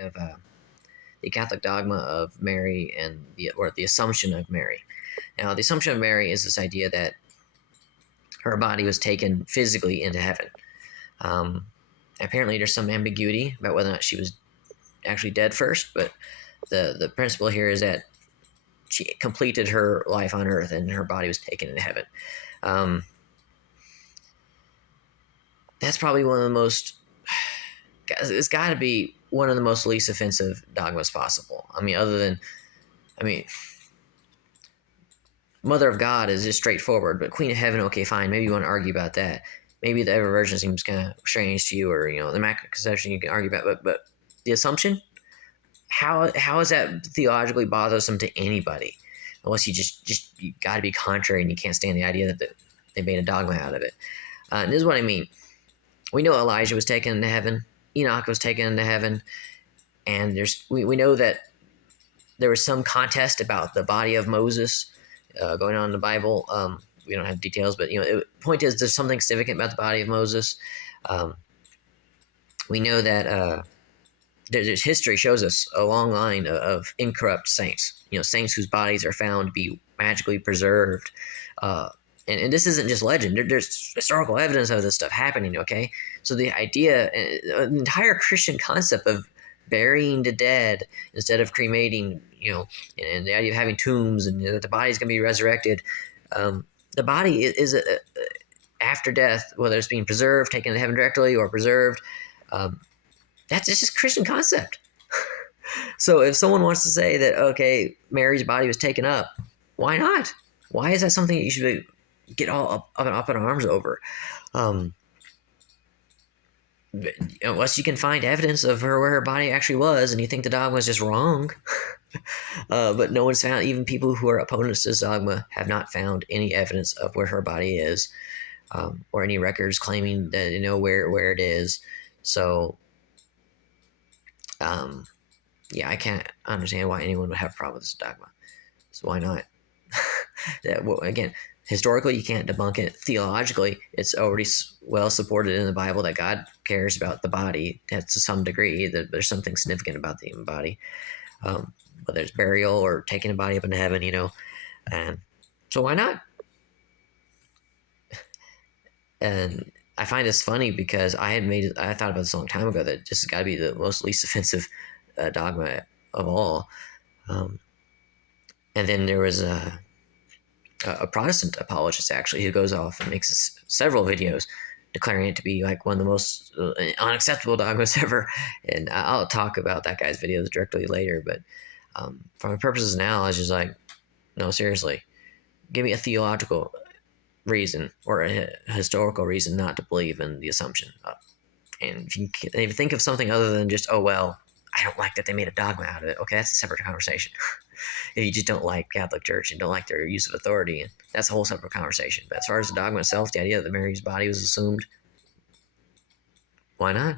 Of the Catholic dogma of Mary and the Assumption of Mary. Now, the Assumption of Mary is this idea that her body was taken physically into heaven. Apparently, there's some ambiguity about whether or not she was actually dead first, but the principle here is that she completed her life on earth and her body was taken into heaven. That's probably one of the most, it's got to be one of the most least offensive dogmas possible. I mean, Mother of God is just straightforward, but Queen of Heaven, okay, fine. Maybe you want to argue about that. Maybe the Ever Virgin seems kind of strange to you, or the Immaculate Conception you can argue about, but the Assumption, how is that theologically bothersome to anybody? Unless you got to be contrary and you can't stand the idea that they made a dogma out of it. And this is what I mean. We know Elijah was taken into heaven. Enoch was taken into heaven. And we know that there was some contest about the body of Moses going on in the Bible. We don't have details, but the point is there's something significant about the body of Moses. We know that there's history shows us a long line of incorrupt saints. Saints whose bodies are found to be magically preserved. And this isn't just legend. There's historical evidence of this stuff happening, okay? So the idea, the entire Christian concept of burying the dead instead of cremating, and the idea of having tombs and that the body's going to be resurrected. The body is after death, whether it's being preserved, taken to heaven directly, or preserved. That's just a Christian concept. So if someone wants to say that, okay, Mary's body was taken up, why not? Why is that something that you should get all up in arms over? Unless you can find evidence of where her body actually was and you think the dogma was just wrong. But no one's found, even people who are opponents to this dogma have not found any evidence of where her body is, or any records claiming that where it is. So I can't understand why anyone would have a problem with this dogma. So why not? Again, historically, you can't debunk it. Theologically, it's already well supported in the Bible that God cares about the body to some degree, that there's something significant about the human body, whether it's burial or taking a body up into heaven, and so why not? And I find this funny because I thought about this a long time ago, that this has got to be the most least offensive dogma of all. And then there was a Protestant apologist, actually, who goes off and makes several videos declaring it to be like one of the most unacceptable dogmas ever. And I'll talk about that guy's videos directly later. But for my purposes now, I was just like, no, seriously, give me a theological reason or a historical reason not to believe in the Assumption. And if you think of something other than just, oh, well, I don't like that they made a dogma out of it, okay, that's a separate conversation. If you just don't like Catholic Church and don't like their use of authority, that's a whole separate conversation. But as far as the dogma itself, the idea that Mary's body was assumed, why not?